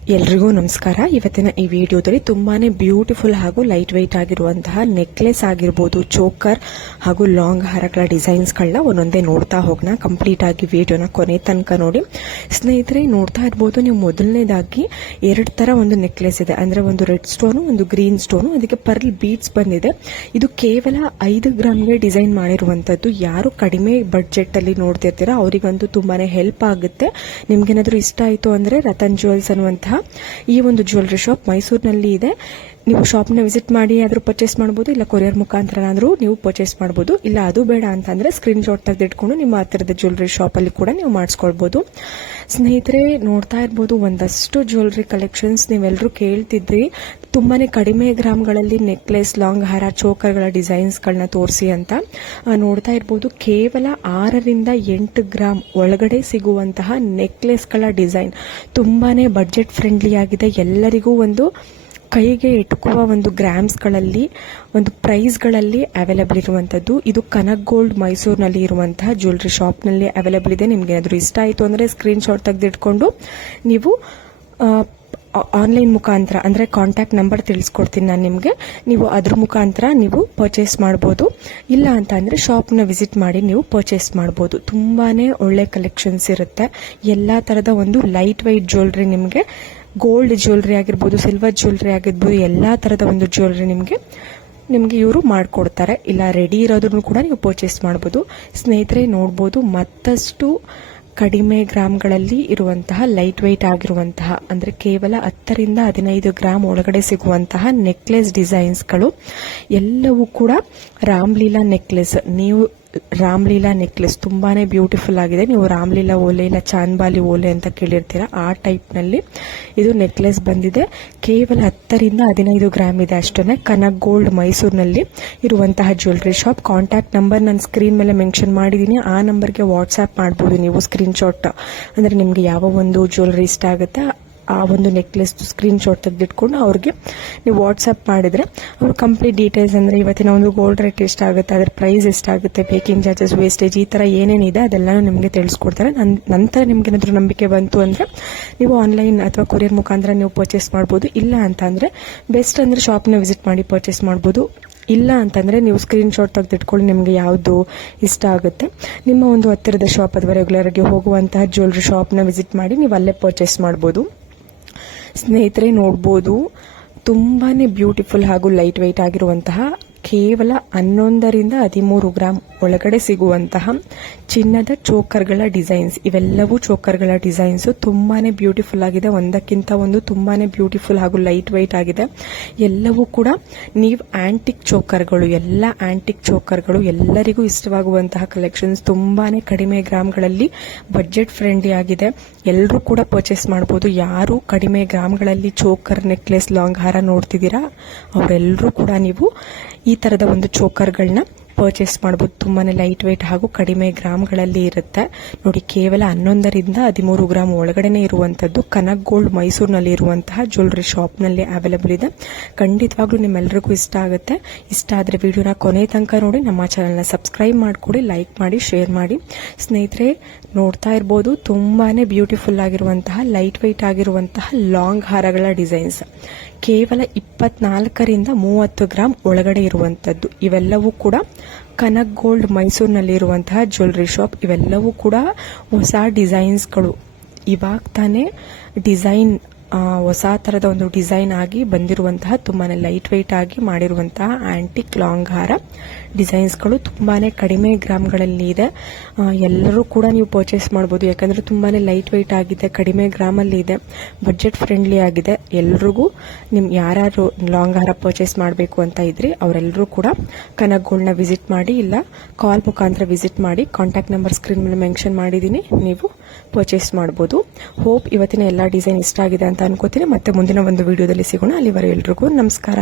ಎಲ್ರಿಗೂ ನಮಸ್ಕಾರ. ಇವತ್ತಿನ ಈ ವಿಡಿಯೋದಲ್ಲಿ ತುಂಬಾನೇ ಬ್ಯೂಟಿಫುಲ್ ಹಾಗೂ ಲೈಟ್ ವೆಯ್ಟ್ ಆಗಿರುವಂತಹ ನೆಕ್ಲೆಸ್ ಆಗಿರ್ಬೋದು, ಚೋಕರ್ ಹಾಗೂ ಲಾಂಗ್ ಹಾರಗಳ ಡಿಸೈನ್ಸ್ಗಳನ್ನ ಒಂದೊಂದೇ ನೋಡ್ತಾ ಹೋಗೋಣ. ಕಂಪ್ಲೀಟ್ ಆಗಿ ವಿಡಿಯೋನ ಕೊನೆ ತನಕ ನೋಡಿ. ಸ್ನೇಹಿತರೆ, ನೋಡ್ತಾ ಇರ್ಬೋದು ನೀವು, ಮೊದಲನೇದಾಗಿ ಎರಡು ತರ ಒಂದು ನೆಕ್ಲೆಸ್ ಇದೆ. ಅಂದ್ರೆ ಒಂದು ರೆಡ್ ಸ್ಟೋನು, ಒಂದು ಗ್ರೀನ್ ಸ್ಟೋನು, ಅದಕ್ಕೆ ಪರ್ಲ್ ಬೀಡ್ಸ್ ಬಂದಿದೆ. ಇದು ಕೇವಲ 5 ಗ್ರಾಮ್ಗೆ ಡಿಸೈನ್ ಮಾಡಿರುವಂತದ್ದು. ಯಾರು ಕಡಿಮೆ ಬಡ್ಜೆಟ್ ಅಲ್ಲಿ ನೋಡ್ತಿರ್ತೀರಾ ಅವರಿಗಂತೂ ತುಂಬಾನೇ ಹೆಲ್ಪ್ ಆಗುತ್ತೆ. ನಿಮ್ಗೇನಾದ್ರೂ ಇಷ್ಟ ಆಯ್ತು ಅಂದ್ರೆ ರತನ್ ಜ್ಯುವೆಲ್ಸ್ ಅನ್ನುವಂತಹ ಈ ಒಂದು ಜ್ಯುವೆಲರಿ ಶಾಪ್ ಮೈಸೂರಿನಲ್ಲಿ ಇದೆ. ನೀವು ಶಾಪ್ನ ವಿಸಿಟ್ ಮಾಡಿ ಆದ್ರೂ ಪರ್ಚೇಸ್ ಮಾಡಬಹುದು, ಇಲ್ಲ ಕೊರಿಯರ್ ಮುಖಾಂತರನಾದ್ರೂ ನೀವು ಪರ್ಚೇಸ್ ಮಾಡಬಹುದು. ಇಲ್ಲ ಅದು ಬೇಡ ಅಂತಂದ್ರೆ ಸ್ಕ್ರೀನ್ ಶಾಟ್ ತೆಗೆದಿಟ್ಕೊಂಡು ನಿಮ್ಮ ಹತ್ತಿರದ ಜ್ಯುವೆಲರಿ ಶಾಪ್ ಅಲ್ಲಿ ಕೂಡ ನೀವು ಮಾಡಿಸ್ಕೊಳ್ಬಹುದು. ಸ್ನೇಹಿತರೆ, ನೋಡ್ತಾ ಇರ್ಬೋದು ಒಂದಷ್ಟು ಜ್ಯುವೆಲರಿ ಕಲೆಕ್ಷನ್ಸ್. ನೀವೆಲ್ಲರೂ ಕೇಳ್ತಿದ್ರಿ ತುಂಬಾನೇ ಕಡಿಮೆ ಗ್ರಾಮ್ಗಳಲ್ಲಿ ನೆಕ್ಲೆಸ್, ಲಾಂಗ್ ಹಾರ, ಚೋಕರ್ಗಳ ಡಿಸೈನ್ಸ್ಗಳನ್ನ ತೋರಿಸಿ ಅಂತ. ನೋಡ್ತಾ ಇರ್ಬೋದು ಕೇವಲ 6 ರಿಂದ 8 ಗ್ರಾಮ್ ಒಳಗಡೆ ಸಿಗುವಂತಹ ನೆಕ್ಲೆಸ್ಗಳ ಡಿಸೈನ್ ತುಂಬಾನೇ ಬಡ್ಜೆಟ್ ಫ್ರೆಂಡ್ಲಿ ಆಗಿದೆ. ಎಲ್ಲರಿಗೂ ಒಂದು ಕೈಗೆ ಎಟುಕುವ ಒಂದು ಗ್ರಾಮ್ಸ್ಗಳಲ್ಲಿ, ಒಂದು ಪ್ರೈಸ್ಗಳಲ್ಲಿ ಅವೈಲೇಬಲ್ ಇರುವಂತದ್ದು. ಇದು ಕನಕ್ ಗೋಲ್ಡ್ ಮೈಸೂರಿನಲ್ಲಿ ಇರುವಂತಹ ಜ್ಯುವೆಲರಿ ಶಾಪ್ನಲ್ಲಿ ಅವೈಲೇಬಲ್ ಇದೆ. ನಿಮ್ಗೆ ಏನಾದರೂ ಇಷ್ಟ ಆಯಿತು ಅಂದರೆ ಸ್ಕ್ರೀನ್ ಶಾಟ್ ತೆಗೆದಿಟ್ಕೊಂಡು ನೀವು ಆನ್ಲೈನ್ ಮುಖಾಂತರ, ಅಂದರೆ ಕಾಂಟ್ಯಾಕ್ಟ್ ನಂಬರ್ ತಿಳಿಸ್ಕೊಡ್ತೀನಿ ನಾನು ನಿಮಗೆ, ನೀವು ಅದ್ರ ಮುಖಾಂತರ ನೀವು ಪರ್ಚೇಸ್ ಮಾಡ್ಬೋದು. ಇಲ್ಲ ಅಂತ ಅಂದರೆ ಶಾಪ್ನ ವಿಸಿಟ್ ಮಾಡಿ ನೀವು ಪರ್ಚೇಸ್ ಮಾಡ್ಬೋದು. ತುಂಬಾನೇ ಒಳ್ಳೆ ಕಲೆಕ್ಷನ್ಸ್ ಇರುತ್ತೆ. ಎಲ್ಲ ಥರದ ಒಂದು ಲೈಟ್ ವೈಟ್ ಜ್ಯುವೆಲರಿ, ನಿಮಗೆ ಗೋಲ್ಡ್ ಜ್ಯುವೆಲರಿ ಆಗಿರ್ಬೋದು, ಸಿಲ್ವರ್ ಜ್ಯುವೆಲರಿ ಆಗಿರ್ಬೋದು, ಎಲ್ಲ ಥರದ ಒಂದು ಜ್ಯುವೆಲರಿ ನಿಮಗೆ ಇವರು ಮಾಡಿಕೊಡ್ತಾರೆ. ಇಲ್ಲ ರೆಡಿ ಇರೋದನ್ನು ಕೂಡ ನೀವು ಪರ್ಚೇಸ್ ಮಾಡ್ಬೋದು. ಸ್ನೇಹಿತರೆ, ನೋಡ್ಬೋದು ಮತ್ತಷ್ಟು ಕಡಿಮೆ ಗ್ರಾಮ್ಗಳಲ್ಲಿ ಇರುವಂತಹ ಲೈಟ್ ವೆಯ್ಟ್ ಆಗಿರುವಂತಹ, ಅಂದರೆ ಕೇವಲ 10 ರಿಂದ 15 ಗ್ರಾಮ್ ಒಳಗಡೆ ಸಿಗುವಂತಹ ನೆಕ್ಲೆಸ್ ಡಿಸೈನ್ಸ್ಗಳು ಎಲ್ಲವೂ ಕೂಡ ರಾಮ್ಲೀಲಾ ನೆಕ್ಲೆಸ್. ನೀವು ರಾಮ್ಲೀಲಾ ನೆಕ್ಲೆಸ್ ತುಂಬಾನೇ ಬ್ಯೂಟಿಫುಲ್ ಆಗಿದೆ. ನೀವು ರಾಮ್ಲೀಲಾ ಓಲೆ ಇಲ್ಲ ಚಾಂದ್ಬಾಲಿ ಓಲೆ ಅಂತ ಕೇಳಿರ್ತೀರಾ, ಆ ಟೈಪ್ನಲ್ಲಿ ಇದು ನೆಕ್ಲೆಸ್ ಬಂದಿದೆ. ಕೇವಲ 10 ರಿಂದ 15 ಗ್ರಾಮ್ ಇದೆ ಅಷ್ಟೇ. ಕನಕ್ ಗೋಲ್ಡ್ ಮೈಸೂರಿನಲ್ಲಿ ಇರುವಂತಹ ಜ್ಯುವೆಲರಿ ಶಾಪ್. ಕಾಂಟ್ಯಾಕ್ಟ್ ನಂಬರ್ ನಾನು ಸ್ಕ್ರೀನ್ ಮೇಲೆ ಮೆನ್ಷನ್ ಮಾಡಿದ್ದೀನಿ. ಆ ನಂಬರ್ಗೆ ವಾಟ್ಸ್ಆ್ಯಪ್ ಮಾಡ್ಬೋದು ನೀವು ಸ್ಕ್ರೀನ್ ಶಾಟ್. ಅಂದರೆ ನಿಮಗೆ ಯಾವ ಒಂದು ಜ್ಯುವೆಲರಿ ಇಷ್ಟ ಆಗುತ್ತೆ ಆ ಒಂದು ನೆಕ್ಲೆಸ್ ಸ್ಕ್ರೀನ್ ಶಾಟ್ ತೆಗೆದಿಟ್ಕೊಂಡು ಅವ್ರಿಗೆ ನೀವು ವಾಟ್ಸಪ್ ಮಾಡಿದ್ರೆ ಅವ್ರು ಕಂಪ್ಲೀಟ್ ಡೀಟೇಲ್ಸ್, ಅಂದರೆ ಇವತ್ತಿನ ಒಂದು ಗೋಲ್ಡ್ ರೇಟ್ ಎಷ್ಟಾಗುತ್ತೆ, ಅದರ ಪ್ರೈಸ್ ಎಷ್ಟಾಗುತ್ತೆ, ಮೇಕಿಂಗ್ ಚಾರ್ಜಸ್, ವೇಸ್ಟೇಜ್, ಈ ಥರ ಏನೇನಿದೆ ಅದೆಲ್ಲನೂ ನಿಮಗೆ ತಿಳಿಸ್ಕೊಡ್ತಾರೆ. ನಂತರ ನಿಮ್ಗೆ ಏನಾದರೂ ನಂಬಿಕೆ ಬಂತು ಅಂದರೆ ನೀವು ಆನ್ಲೈನ್ ಅಥವಾ ಕೊರಿಯರ್ ಮುಖಾಂತರ ನೀವು ಪರ್ಚೇಸ್ ಮಾಡ್ಬೋದು. ಇಲ್ಲ ಅಂತ ಅಂದರೆ ಬೆಸ್ಟ್ ಅಂದರೆ ಶಾಪ್ನ ವಿಸಿಟ್ ಮಾಡಿ ಪರ್ಚೇಸ್ ಮಾಡ್ಬೋದು. ಇಲ್ಲ ಅಂತಂದರೆ ನೀವು ಸ್ಕ್ರೀನ್ ಶಾಟ್ ತೆಗೆದಿಟ್ಕೊಂಡು ನಿಮಗೆ ಯಾವುದು ಇಷ್ಟ ಆಗುತ್ತೆ ನಿಮ್ಮ ಒಂದು ಹತ್ತಿರದ ಶಾಪ್ ಅಥವಾ ರೆಗ್ಯುಲರ್ ಆಗಿ ಹೋಗುವಂತಹ ಜ್ಯುವೆಲರಿ ಶಾಪ್ನ ವಿಸಿಟ್ ಮಾಡಿ ನೀವು ಅಲ್ಲೇ ಪರ್ಚೇಸ್ ಮಾಡ್ಬೋದು. ಸ್ನೇಹಿತರೆ, ನೋಡ್ಬೋದು ತುಂಬಾನೇ ಬ್ಯೂಟಿಫುಲ್ ಹಾಗೂ ಲೈಟ್ ವೆಯ್ಟ್ ಆಗಿರುವಂತಹ, ಕೇವಲ 11 ರಿಂದ 13 ಗ್ರಾಮ್ ಒಳಗಡೆ ಸಿಗುವಂತಹ ಚಿನ್ನದ ಚೋಕರ್ಗಳ ಡಿಸೈನ್ಸ್. ಇವೆಲ್ಲವೂ ಚೋಕರ್ಗಳ ಡಿಸೈನ್ಸ್ ತುಂಬಾನೇ ಬ್ಯೂಟಿಫುಲ್ ಆಗಿದೆ. ಒಂದಕ್ಕಿಂತ ಒಂದು ತುಂಬಾನೇ ಬ್ಯೂಟಿಫುಲ್ ಹಾಗೂ ಲೈಟ್ ವೆಯ್ಟ್ ಆಗಿದೆ. ಎಲ್ಲವೂ ಕೂಡ ನೀವು ಆಂಟಿಕ್ ಚೋಕರ್ಗಳು, ಎಲ್ಲ ಆಂಟಿಕ್ ಚೋಕರ್ಗಳು ಎಲ್ಲರಿಗೂ ಇಷ್ಟವಾಗುವಂತಹ ಕಲೆಕ್ಷನ್ಸ್. ತುಂಬಾನೇ ಕಡಿಮೆ ಗ್ರಾಮ್ಗಳಲ್ಲಿ ಬಡ್ಜೆಟ್ ಫ್ರೆಂಡ್ಲಿ ಆಗಿದೆ. ಎಲ್ಲರೂ ಕೂಡ ಪರ್ಚೇಸ್ ಮಾಡಬಹುದು. ಯಾರು ಕಡಿಮೆ ಗ್ರಾಮ್ಗಳಲ್ಲಿ ಚೋಕರ್, ನೆಕ್ಲೆಸ್, ಲಾಂಗ್ ಹಾರ ನೋಡ್ತಿದ್ದೀರಾ ಅವರೆಲ್ಲರೂ ಕೂಡ ನೀವು ಈ ತರದ ಒಂದು ಚೋಕರ್ಗಳನ್ನ ಪರ್ಚೇಸ್ ಮಾಡಬಹುದು. ತುಂಬಾನೇ ಲೈಟ್ ವೆಯ್ಟ್ ಹಾಗೂ ಕಡಿಮೆ ಗ್ರಾಮ್ಗಳಲ್ಲಿ ಇರುತ್ತೆ. ನೋಡಿ, ಕೇವಲ 11 ರಿಂದ 13 ಗ್ರಾಮ್ ಒಳಗಡೆನೆ ಇರುವಂತದ್ದು ಕನಕ್ ಗೋಲ್ಡ್ ಮೈಸೂರಿನಲ್ಲಿ ಇರುವಂತಹ ಜ್ಯುವೆಲರಿ ಶಾಪ್ನಲ್ಲಿ ಅವೈಲೇಬಲ್ ಇದೆ. ಖಂಡಿತವಾಗ್ಲೂ ನಿಮ್ಮೆಲ್ಲರಿಗೂ ಇಷ್ಟ ಆಗುತ್ತೆ. ಇಷ್ಟ ಆದರೆ ವಿಡಿಯೋನ ಕೊನೆ ತನಕ ನೋಡಿ. ನಮ್ಮ ಚಾನಲ್ನ ಸಬ್ಸ್ಕ್ರೈಬ್ ಮಾಡಿಕೊಡಿ, ಲೈಕ್ ಮಾಡಿ, ಶೇರ್ ಮಾಡಿ. ಸ್ನೇಹಿತರೆ, ನೋಡ್ತಾ ಇರ್ಬೋದು ತುಂಬಾನೇ ಬ್ಯೂಟಿಫುಲ್ ಆಗಿರುವಂತಹ ಲೈಟ್ ವೆಯ್ಟ್ ಆಗಿರುವಂತಹ ಲಾಂಗ್ ಹಾರಗಳ ಡಿಸೈನ್ಸ್. ಕೇವಲ 24 ರಿಂದ 30 ಗ್ರಾಮ್ ಒಳಗಡೆ ಇರುವಂತದ್ದು. ಇವೆಲ್ಲವೂ ಕೂಡ ಕನಕ್ ಗೋಲ್ಡ್ ಮೈಸೂರಿನಲ್ಲಿ ಇರುವಂತಹ ಜ್ಯುವೆಲರಿ ಶಾಪ್. ಇವೆಲ್ಲವೂ ಕೂಡ ಹೊಸ ಡಿಸೈನ್ಸ್ಗಳು. ಇವಾಗ ತಾನೇ ಡಿಸೈನ್ ಹೊಸ ತರದ ಒಂದು ಡಿಸೈನ್ ಆಗಿ ಬಂದಿರುವಂತಹ ತುಂಬಾನೇ ಲೈಟ್ ವೆಯ್ಟ್ ಆಗಿ ಮಾಡಿರುವಂತಹ ಆಂಟಿಕ್ ಲಾಂಗ್ ಹಾರ ಡಿಸೈನ್ಸ್ಗಳು ತುಂಬಾನೇ ಕಡಿಮೆ ಗ್ರಾಮ್ಗಳಲ್ಲಿ ಇದೆ. ಎಲ್ಲರೂ ಕೂಡ ನೀವು ಪರ್ಚೇಸ್ ಮಾಡಬಹುದು. ಯಾಕಂದ್ರೆ ತುಂಬಾನೇ ಲೈಟ್ ವೆಯ್ಟ್ ಆಗಿದೆ, ಕಡಿಮೆ ಗ್ರಾಮಲ್ಲಿ ಇದೆ, ಬಡ್ಜೆಟ್ ಫ್ರೆಂಡ್ಲಿ ಆಗಿದೆ. ಎಲ್ರಿಗೂ ಯಾರು ಲಾಂಗ್ ಹಾರ ಪರ್ಚೇಸ್ ಮಾಡಬೇಕು ಅಂತ ಇದ್ರಿ ಅವರೆಲ್ಲರೂ ಕೂಡ ಕನಕ್ ಗೋಲ್ಡ್ನ ವಿಸಿಟ್ ಮಾಡಿ, ಇಲ್ಲ ಕಾಲ್ ಮುಖಾಂತರ ವಿಸಿಟ್ ಮಾಡಿ. ಕಾಂಟ್ಯಾಕ್ಟ್ ನಂಬರ್ ಸ್ಕ್ರೀನ್ ಮೇಲೆ ಮೆನ್ಷನ್ ಮಾಡಿದ್ದೀನಿ, ನೀವು ಪರ್ಚೇಸ್ ಮಾಡಬಹುದು. ಹೋಪ್ ಇವತ್ತಿನ ಎಲ್ಲ ಡಿಸೈನ್ ಇಷ್ಟ ಆಗಿದೆ ಅಂತ ಅನ್ಕೋತೀನಿ. ಮತ್ತೆ ಮುಂದಿನ ಒಂದು ವಿಡಿಯೋದಲ್ಲಿ ಸಿಗೋಣ. ಅಲ್ಲಿವರೆಗೂ ಎಲ್ರಿಗೂ ನಮಸ್ಕಾರ.